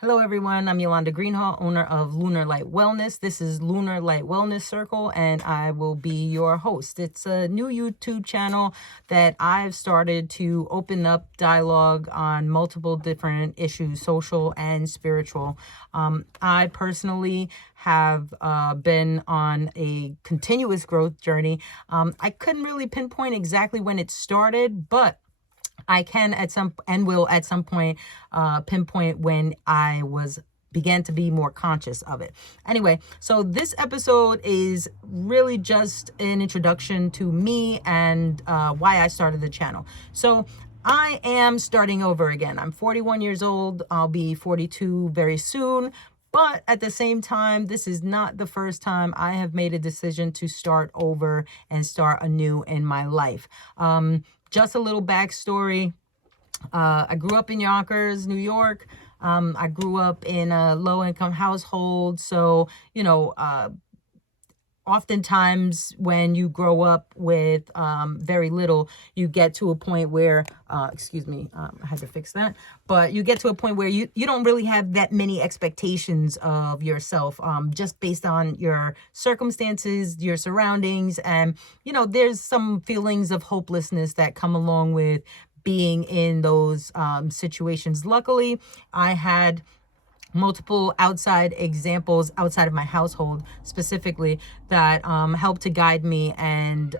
Hello, everyone. I'm Yolanda Greenhall, owner of Lunar Light Wellness. This is Lunar Light Wellness Circle, and I will be your host. It's a new YouTube channel that I've started to open up dialogue on multiple different issues, social and spiritual. I personally have been on a continuous growth journey. I couldn't really pinpoint exactly when it started, but I can at some and will at some point pinpoint when I began to be more conscious of it. Anyway, so this episode is really just an introduction to me and why I started the channel. So I am starting over again. I'm 41 years old. I'll be 42 very soon. But at the same time, this is not the first time I have made a decision to start over and start anew in my life. Just a little backstory. I grew up in Yonkers, New York. I grew up in a low-income household. So, oftentimes when you grow up with very little, you get to a point where, I had to fix that, but you get to a point where you don't really have that many expectations of yourself, just based on your circumstances, your surroundings. And, there's some feelings of hopelessness that come along with being in those situations. Luckily, I had multiple outside examples outside of my household specifically that helped to guide me and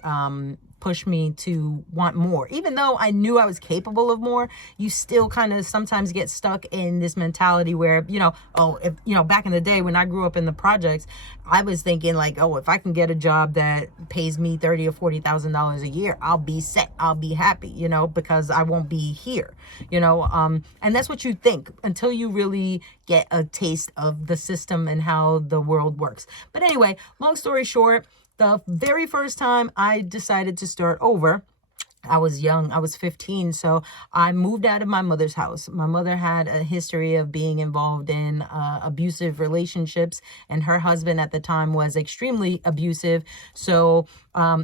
push me to want more. Even though I knew I was capable of more, you still kind of sometimes get stuck in this mentality where, back in the day when I grew up in the projects, I was thinking like, if I can get a job that pays me $30,000 or $40,000 a year, I'll be set, I'll be happy, because I won't be here, and that's what you think until you really get a taste of the system and how the world works. But anyway, long story short, the very first time I decided to start over, I was young. I was 15. So I moved out of my mother's house. My mother had a history of being involved in abusive relationships, and her husband at the time was extremely abusive. So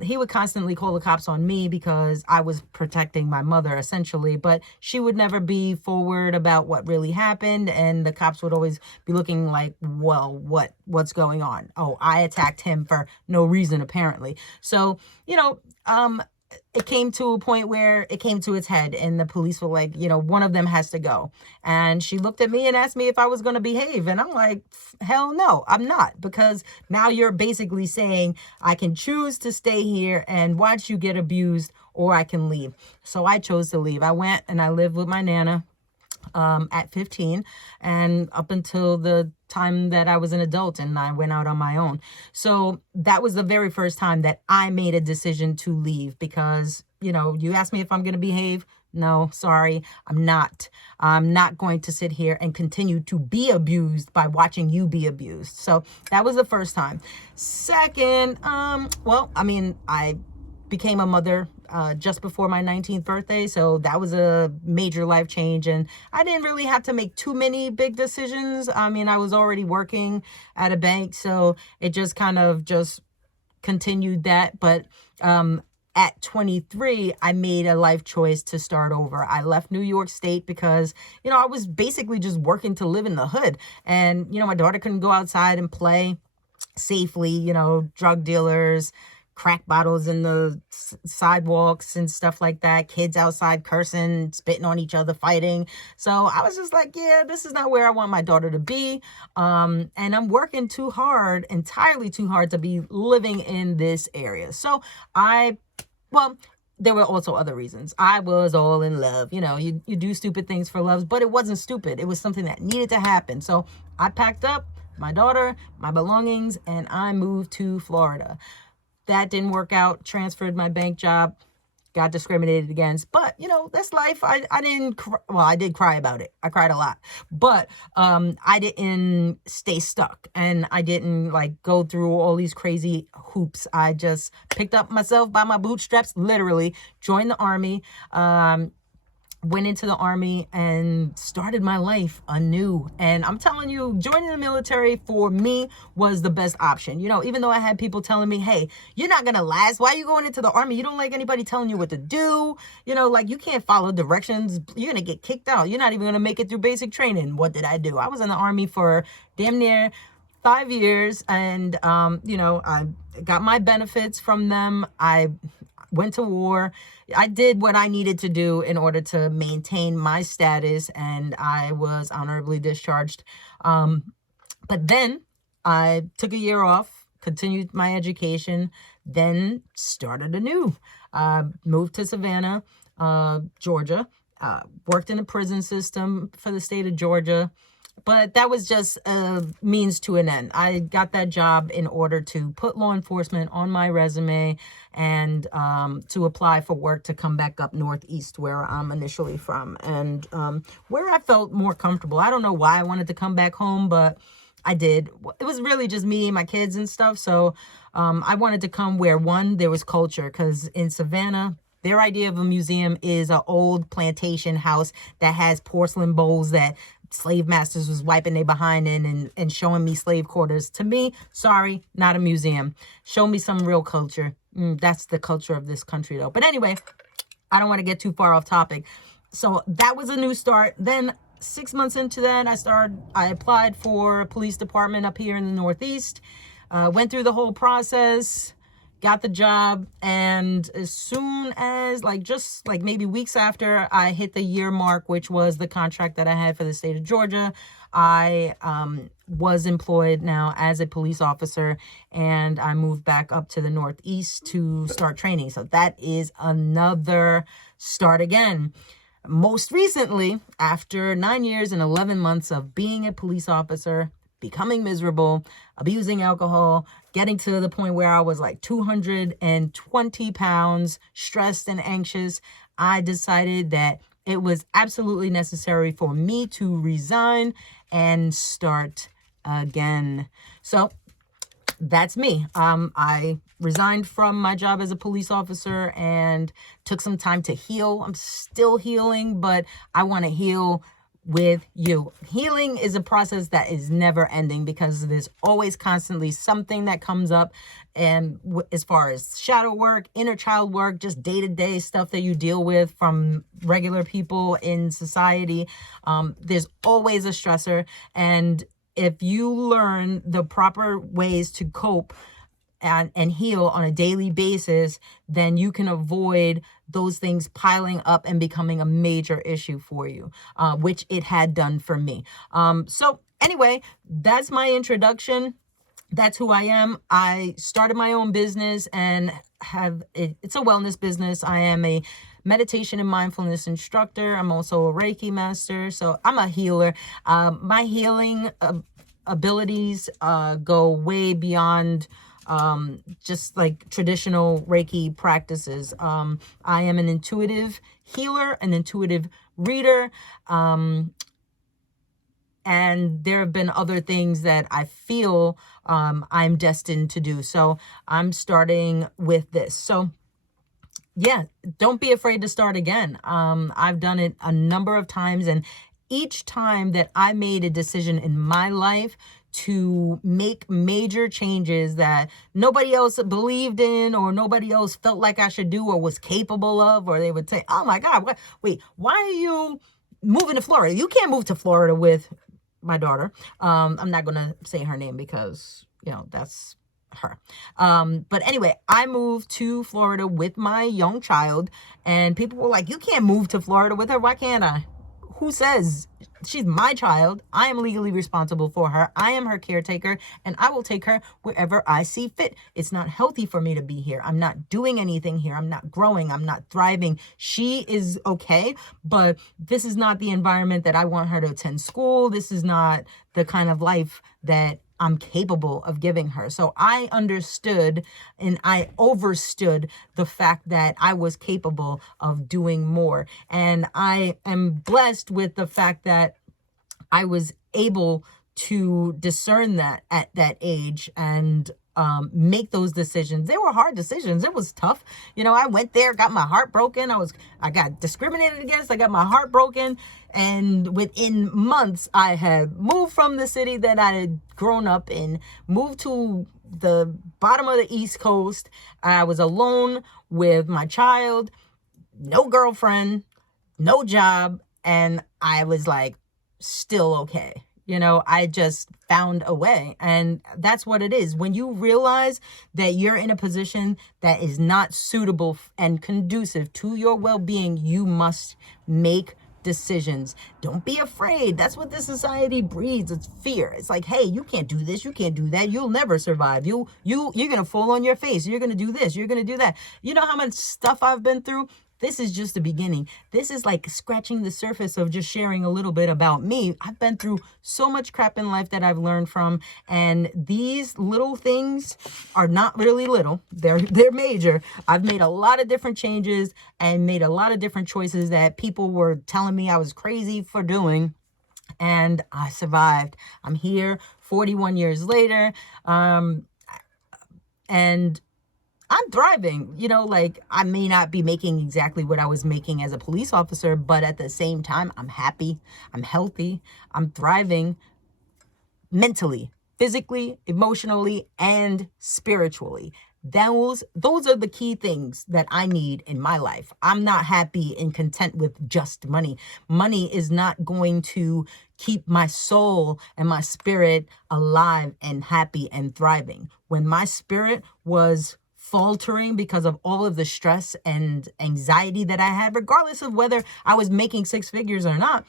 he would constantly call the cops on me because I was protecting my mother essentially, but she would never be forward about what really happened. And the cops would always be looking like, well, what's going on? Oh, I attacked him for no reason, apparently. So, it came to a point where it came to its head and the police were like, one of them has to go. And she looked at me and asked me if I was going to behave. And I'm like, hell no, I'm not. Because now you're basically saying I can choose to stay here and watch you get abused, or I can leave. So I chose to leave. I went and I lived with my Nana at 15 and up until the time that I was an adult and I went out on my own. So that was the very first time that I made a decision to leave because, you asked me if I'm going to behave. No, sorry, I'm not. I'm not going to sit here and continue to be abused by watching you be abused. So that was the first time. Second, I became a mother just before my 19th birthday. So that was a major life change. And I didn't really have to make too many big decisions. I mean, I was already working at a bank. So it just kind of just continued that. But at 23, I made a life choice to start over. I left New York State because, I was basically just working to live in the hood. And, my daughter couldn't go outside and play safely, drug dealers, crack bottles in the sidewalks and stuff like that, kids outside cursing, spitting on each other, fighting. So I was just like, yeah, this is not where I want my daughter to be. And I'm working too hard, entirely too hard to be living in this area. So there were also other reasons. I was all in love. You do stupid things for love, but it wasn't stupid. It was something that needed to happen. So I packed up my daughter, my belongings, and I moved to Florida. That didn't work out. Transferred my bank job, got discriminated against. But, that's life. I did cry about it. I cried a lot. But I didn't stay stuck. And I didn't, go through all these crazy hoops. I just picked up myself by my bootstraps, literally, joined the Army. went into the Army and started my life anew. And I'm telling you, joining the military for me was the best option. You know, even though I had people telling me, hey, you're not going to last. Why are you going into the Army? You don't like anybody telling you what to do. You know, like you can't follow directions. You're going to get kicked out. You're not even going to make it through basic training. What did I do? I was in the Army for damn near 5 years. And, you know, I got my benefits from them. I went to war. I did what I needed to do in order to maintain my status, and I was honorably discharged. But then I took a year off, continued my education, then started anew. Moved to Savannah, Georgia, worked in the prison system for the state of Georgia. But that was just a means to an end. I got that job in order to put law enforcement on my resume and to apply for work to come back up Northeast, where I'm initially from, and where I felt more comfortable. I don't know why I wanted to come back home, but I did. It was really just me and my kids and stuff. So I wanted to come where, one, there was culture, because in Savannah, their idea of a museum is an old plantation house that has porcelain bowls that slave masters was wiping their behind in and showing me slave quarters. To me, sorry, not a museum. Show me some real culture. That's the culture of this country, though. But anyway, I don't want to get too far off topic. So that was a new start. Then 6 months into that, I applied for a police department up here in the Northeast. Went through the whole process, got the job, and as soon as just maybe weeks after I hit the year mark, which was the contract that I had for the state of Georgia, I was employed now as a police officer, and I moved back up to the Northeast to start training. So that is another start again. Most recently, after 9 years and 11 months of being a police officer, becoming miserable, abusing alcohol, getting to the point where I was like 220 pounds, stressed and anxious, I decided that it was absolutely necessary for me to resign and start again. So that's me. I resigned from my job as a police officer and took some time to heal. I'm still healing, but I want to heal with you. Healing is a process that is never ending, because there's always constantly something that comes up. And as far as shadow work, inner child work, just day-to-day stuff that you deal with from regular people in society, there's always a stressor. And if you learn the proper ways to cope and heal on a daily basis, then you can avoid those things piling up and becoming a major issue for you, which it had done for me. So anyway, that's my introduction. That's who I am. I started my own business and it's a wellness business. I am a meditation and mindfulness instructor. I'm also a Reiki master. So I'm a healer. My healing abilities go way beyond just like traditional Reiki practices. I am an intuitive healer, an intuitive reader, and there have been other things that I feel I'm destined to do. So I'm starting with this. So yeah, don't be afraid to start again. I've done it a number of times, and each time that I made a decision in my life to make major changes that nobody else believed in, or nobody else felt like I should do or was capable of, or they would say, oh my God, wait, why are you moving to Florida? You can't move to Florida with my daughter. I'm not going to say her name because, that's her. But anyway, I moved to Florida with my young child, and people were like, you can't move to Florida with her. Why can't I? Who says? She's my child. I am legally responsible for her. I am her caretaker, and I will take her wherever I see fit. It's not healthy for me to be here. I'm not doing anything here. I'm not growing. I'm not thriving. She is okay, but this is not the environment that I want her to attend school. This is not the kind of life that I'm capable of giving her. So I understood and I overstood the fact that I was capable of doing more. And I am blessed with the fact that I was able to discern that at that age and make those decisions. They were hard decisions. It was tough. I went there, got my heart broken. I got discriminated against. I got my heart broken. And within months, I had moved from the city that I had grown up in, moved to the bottom of the East Coast. I was alone with my child, no girlfriend, no job. And I was like, still okay. I just found a way. And that's what it is. When you realize that you're in a position that is not suitable and conducive to your well-being, you must make decisions. Don't be afraid. That's what this society breeds. It's fear. It's like, hey, you can't do this. You can't do that. You'll never survive. You're going to fall on your face. You're going to do this. You're going to do that. You know how much stuff I've been through? This is just the beginning. This is like scratching the surface of just sharing a little bit about me. I've been through so much crap in life that I've learned from. And these little things are not really little. They're major. I've made a lot of different changes and made a lot of different choices that people were telling me I was crazy for doing. And I survived. I'm here 41 years later. And I'm thriving, I may not be making exactly what I was making as a police officer, but at the same time, I'm happy, I'm healthy, I'm thriving mentally, physically, emotionally, and spiritually. Those are the key things that I need in my life. I'm not happy and content with just money. Money is not going to keep my soul and my spirit alive and happy and thriving. When my spirit was faltering because of all of the stress and anxiety that I had, regardless of whether I was making six figures or not,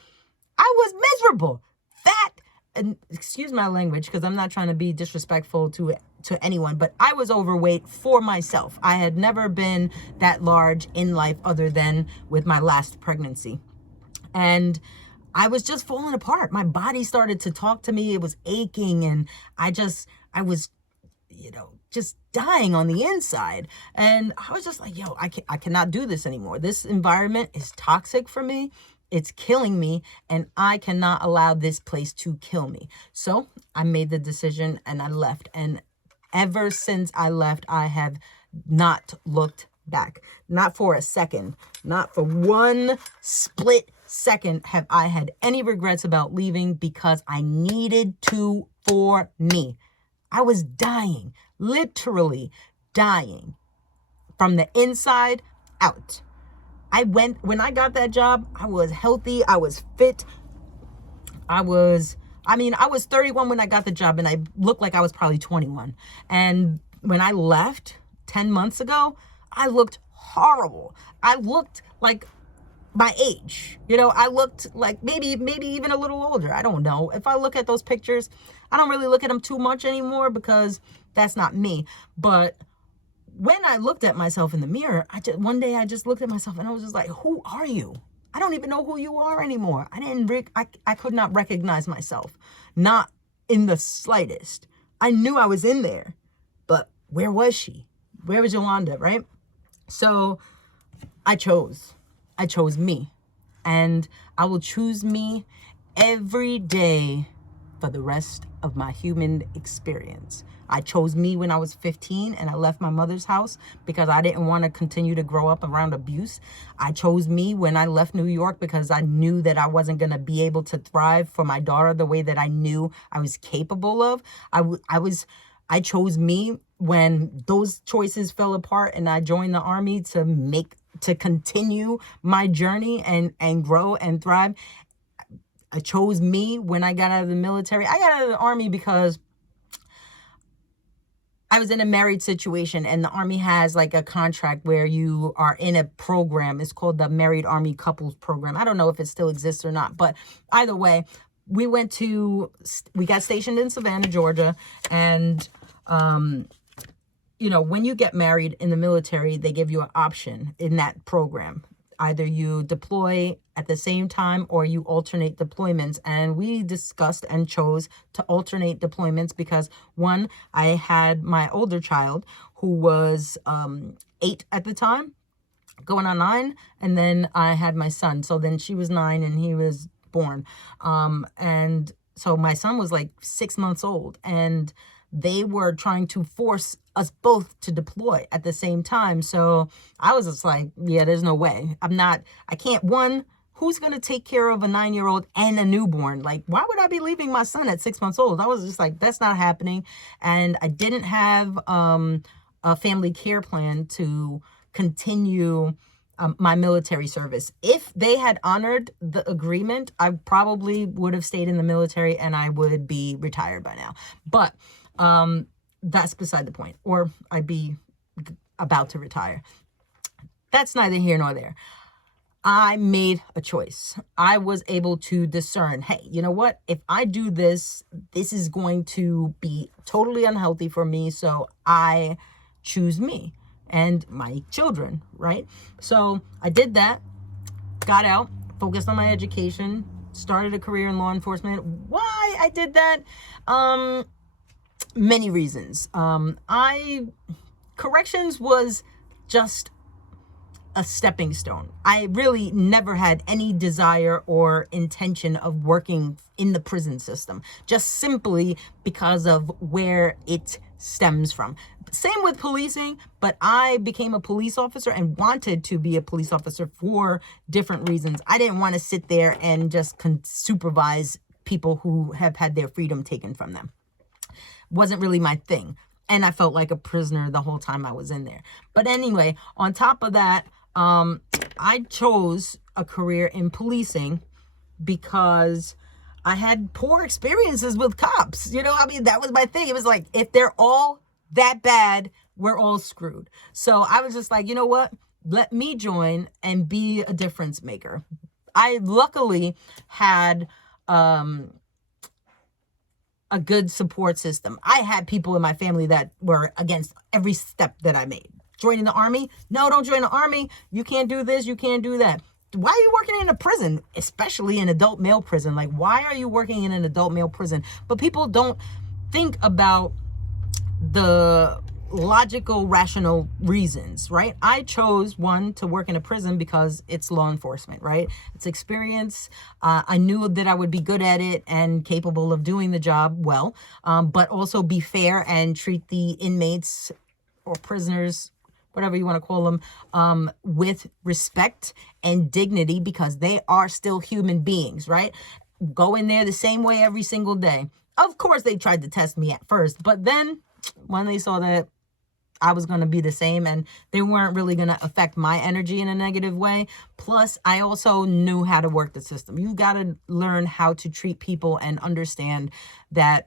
I was miserable, fat, and excuse my language because I'm not trying to be disrespectful to anyone, but I was overweight for myself. I had never been that large in life other than with my last pregnancy. And I was just falling apart. My body started to talk to me. It was aching and I was just dying on the inside. And I was just like, I cannot do this anymore. This environment is toxic for me. It's killing me. And I cannot allow this place to kill me. So I made the decision and I left. And ever since I left, I have not looked back. Not for a second. Not for one split second have I had any regrets about leaving because I needed to for me. I was dying, literally dying from the inside out. When I got that job, I was healthy. I was fit. I was 31 when I got the job and I looked like I was probably 21. And when I left 10 months ago, I looked horrible. I looked like my age. I looked like maybe even a little older. I don't know. If I look at those pictures, I don't really look at them too much anymore because that's not me. But when I looked at myself in the mirror, one day I just looked at myself and I was just like, who are you? I don't even know who you are anymore. I could not recognize myself. Not in the slightest. I knew I was in there, but where was she? Where was Yolanda, right? So I chose me, and I will choose me every day for the rest of my human experience. I chose me when I was 15 and I left my mother's house because I didn't want to continue to grow up around abuse. I chose me when I left New York because I knew that I wasn't going to be able to thrive for my daughter the way that I knew I was capable of. I chose me when those choices fell apart and I joined the army to continue my journey and grow and thrive. I chose me when I got out of the military. I got out of the army because I was in a married situation and the army has like a contract where you are in a program. It's called the Married Army Couples Program. I don't know if it still exists or not, but either way, we got stationed in Savannah, Georgia. And, when you get married in the military, they give you an option in that program. Either you deploy at the same time or you alternate deployments. And we discussed and chose to alternate deployments because, one, I had my older child who was 8 at the time, going on 9. And then I had my son. So then she was 9 and he was born. And so my son was like 6 months old, and they were trying to force us both to deploy at the same time. So I was just like, yeah, there's no way. I can't, who's going to take care of a 9-year-old and a newborn? Like, why would I be leaving my son at 6 months old? I was just like, that's not happening. And I didn't have a family care plan to continue my military service. If they had honored the agreement, I probably would have stayed in the military and I would be retired by now. But that's beside the point, or I'd be about to retire. That's neither here nor there. I made a choice. I was able to discern, hey, you know what? If I do this, this is going to be totally unhealthy for me. So I choose me and my children, right? So I did that, got out, focused on my education, started a career in law enforcement. Why I did that? Many reasons. Corrections was just a stepping stone. I really never had any desire or intention of working in the prison system, just simply because of where it stems from. Same with policing, but I became a police officer and wanted to be a police officer for different reasons. I didn't want to sit there and just supervise people who have had their freedom taken from them. Wasn't really my thing. And I felt like a prisoner the whole time I was in there. But anyway, on top of that, I chose a career in policing because I had poor experiences with cops. You know, I mean, that was my thing. It was like, if they're all that bad, we're all screwed. So I was just like, you know what? Let me join and be a difference maker. I luckily had a good support system. I had people in my family that were against every step that I made. Joining the army? No, don't join the army. You can't do this. You can't do that. Why are you working in a prison, especially an adult male prison? Like, why are you working in an adult male prison? But people don't think about the logical, rational reasons, right? I chose one to work in a prison because it's law enforcement, right? It's experience. I knew that I would be good at it and capable of doing the job well, but also be fair and treat the inmates or prisoners, whatever you want to call them, with respect and dignity, because they are still human beings, right? Go in there the same way every single day. Of course, they tried to test me at first, but then when they saw that I was going to be the same and they weren't really going to affect my energy in a negative way. Plus, I also knew how to work the system. You got to learn how to treat people and understand that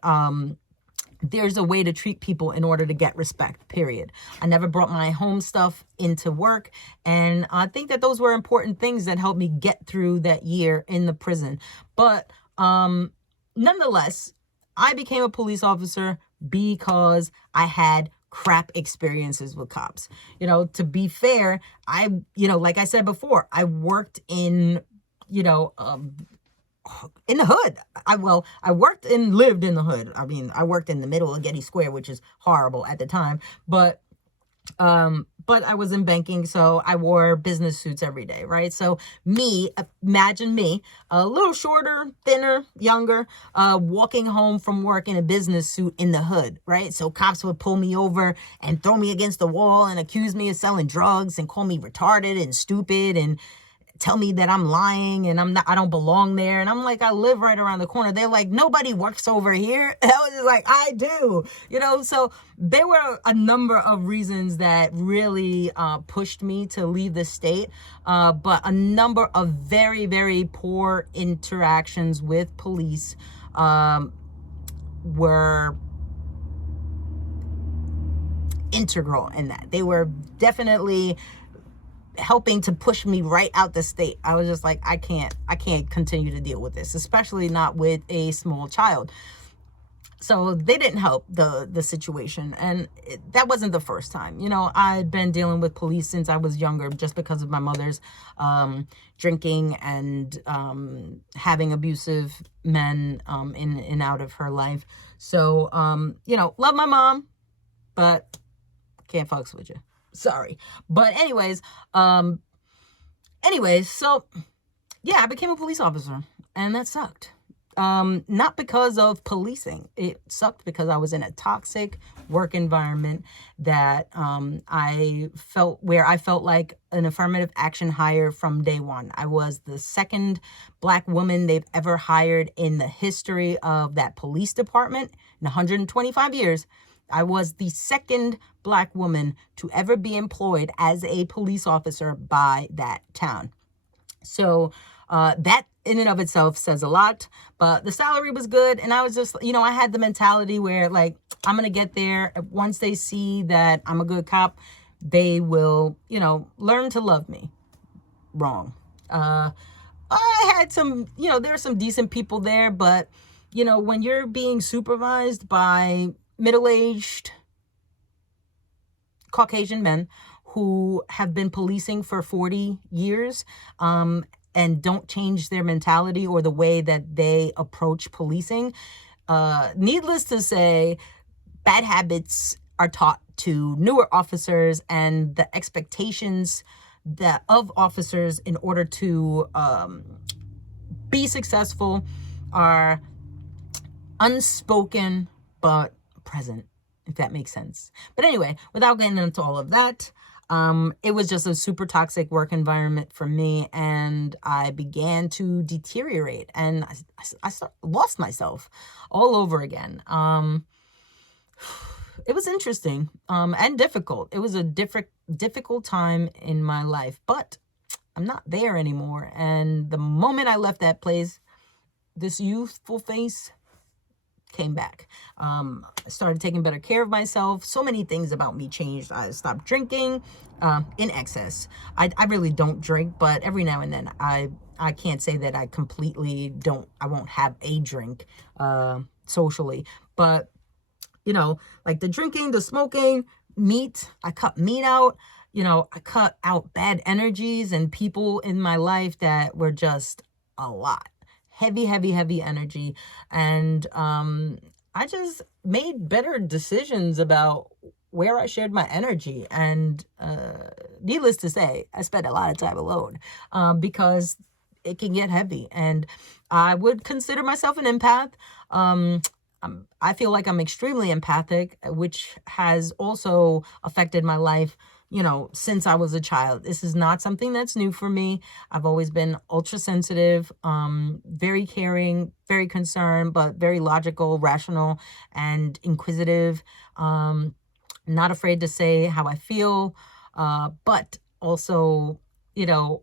there's a way to treat people in order to get respect, period. I never brought my home stuff into work. And I think that those were important things that helped me get through that year in the prison. But nonetheless, I became a police officer because I had crap experiences with cops. You know, to be fair, like I said before, I worked in the hood. I worked and lived in the hood. I mean, I worked in the middle of Getty Square, which is horrible at the time, but I was in banking, so I wore business suits every day, right? So imagine me, a little shorter, thinner, younger, walking home from work in a business suit in the hood, right? So cops would pull me over and throw me against the wall and accuse me of selling drugs and call me retarded and stupid and tell me that I'm lying and I don't belong there. And I'm like, I live right around the corner. They're like, nobody works over here. I was just like, I do, so there were a number of reasons that really pushed me to leave the state. But a number of very, very poor interactions with police were integral in that. They were definitely helping to push me right out the state. I was just like, I can't continue to deal with this, especially not with a small child. So they didn't help the situation. And that wasn't the first time. I'd been dealing with police since I was younger, just because of my mother's drinking and having abusive men in and out of her life. So, love my mom, but can't fucks with you. Sorry. But anyways, so yeah, I became a police officer. And that sucked. Not because of policing. It sucked because I was in a toxic work environment that I felt like an affirmative action hire from day one. I was the second Black woman they've ever hired in the history of that police department in 125 years. I was the second Black woman to ever be employed as a police officer by that town. So that in and of itself says a lot, but the salary was good. And I was just, I had the mentality where like, I'm going to get there. Once they see that I'm a good cop, they will, learn to love me. Wrong. I had some, there are some decent people there, but when you're being supervised by middle-aged Caucasian men who have been policing for 40 years, and don't change their mentality or the way that they approach policing. Needless to say, bad habits are taught to newer officers, and the expectations of officers in order to be successful are unspoken but present, if that makes sense. But anyway, without getting into all of that, it was just a super toxic work environment for me, and I began to deteriorate, and I lost myself all over again. It was interesting and difficult. It was a difficult time in my life, but I'm not there anymore. And the moment I left that place, this youthful face came back. I started taking better care of myself. So many things about me changed. I stopped drinking in excess. I really don't drink, but every now and then I can't say that I completely I won't have a drink socially. But, like the drinking, the smoking, meat, I cut meat out. I cut out bad energies and people in my life that were just a lot. Heavy energy. And I just made better decisions about where I shared my energy. And needless to say, I spent a lot of time alone because it can get heavy. And I would consider myself an empath. I feel like I'm extremely empathic, which has also affected my life since I was a child. This is not something that's new for me. I've always been ultra sensitive, very caring, very concerned, but very logical, rational, and inquisitive. Not afraid to say how I feel, but also, I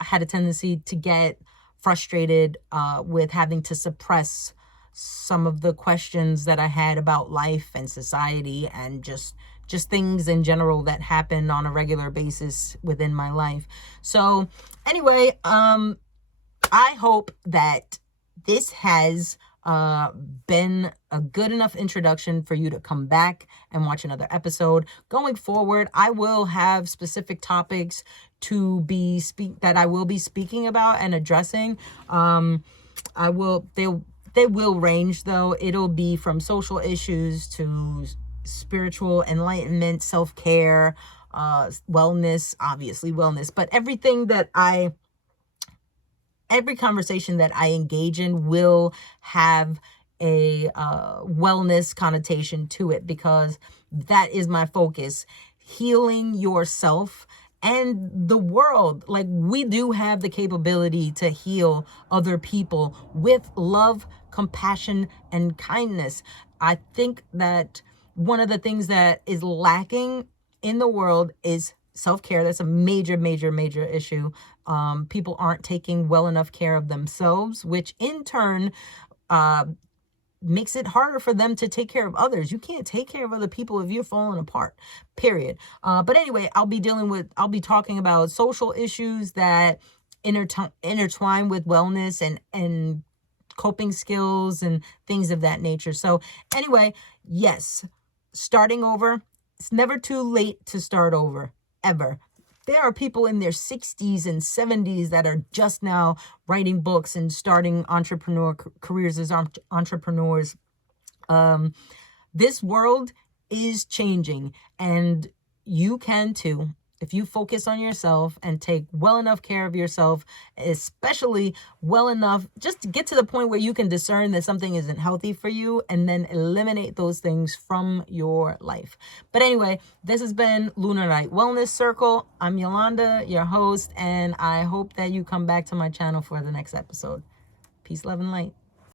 had a tendency to get frustrated with having to suppress some of the questions that I had about life and society and just things in general that happen on a regular basis within my life. So anyway, I hope that this has been a good enough introduction for you to come back and watch another episode. Going forward, I will have specific topics that I will be speaking about and addressing. They will range, though. It'll be from social issues to spiritual enlightenment, self-care, wellness, obviously wellness, but every conversation that I engage in will have a wellness connotation to it, because that is my focus. Healing yourself and the world. Like, we do have the capability to heal other people with love, compassion, and kindness. I think that one of the things that is lacking in the world is self-care. That's a major issue. People aren't taking well enough care of themselves, which in turn makes it harder for them to take care of others. You can't take care of other people if you're falling apart, period. But anyway, I'll be talking about social issues that intertwine with wellness and coping skills and things of that nature. So anyway, yes, starting over. It's never too late to start over, ever. There are people in their 60s and 70s that are just now writing books and starting entrepreneur careers as entrepreneurs. This world is changing, and you can too. If you focus on yourself and take well enough care of yourself, especially well enough just to get to the point where you can discern that something isn't healthy for you and then eliminate those things from your life. But anyway, this has been Lunar Light Wellness Circle. I'm Yolanda, your host, and I hope that you come back to my channel for the next episode. Peace, love, and light.